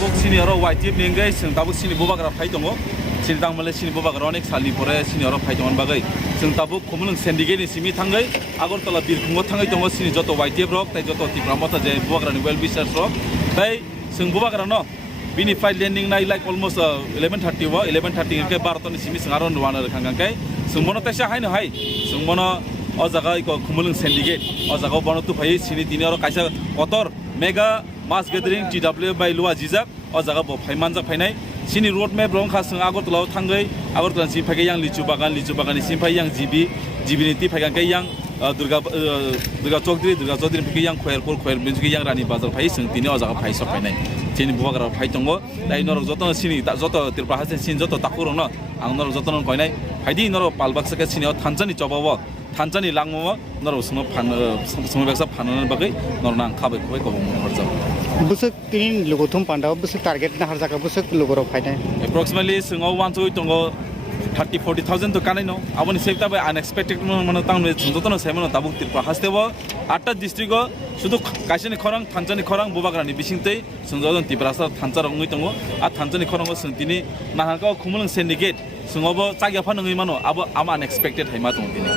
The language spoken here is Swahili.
tabuk sini oro white tip nenggai sing tabuk sini bobakra phai tongo sini tangmale sini bobakra onek sali pore sini oro phai tongon bagai sing tabuk khumulung syndicate ni simi thangai agartala birkhungo thangai tongo sini joto white tip rok tai joto tipramata je bobakra ni well wishers rok tai sing bobakra no bini flight landing nai like almost 11:30 wa 11:30 ke baraton simi singaron wana khanggang kai sing mono taisa haino hai sing mono o jaga iko khumulung syndicate o jaga bono tu phai sini tini oro kaisa kotor mega mass gathering TW by Lua Jizak o jaga bo phaimanjak phainai sini road map rong kha sing agartala thangai agartala sim phaigai yang lichu bagan ni sim phai yang jibi ni ti phaigang kai yang durga chowdhury phaigai yang khoer binjgi yang rani bazar phai sing tini o jaga phai sok phainai sini bobakra phai tongo dai norok joto sini joto tirpa hasen sin joto takurong no ang norok joto non koinai phaidi norok palbak sake sini o thanjani chobawo thanjani langmo norok sumo beksa phanan bagai nornang khabai khoi ko horjab busuk tin lugothum pandao busuk target na harjaka busuk lugoro phainai approximately singo 1 tongo 30-40,000 to kanai no aboni sekta by unexpected mano tang me joto no semono tabuk tirpa hastebo 8টা district o শুধু কাইসানি খরং থানজানি খরং ববাগ্রানি বিসিংতৈ সংজদন তিব্রাসা থানজারং ngui tongo a থানজানি খরং sing tini nahanka khumulung syndicate singabo chagya phanungui mano abo ama unexpected haima tong tini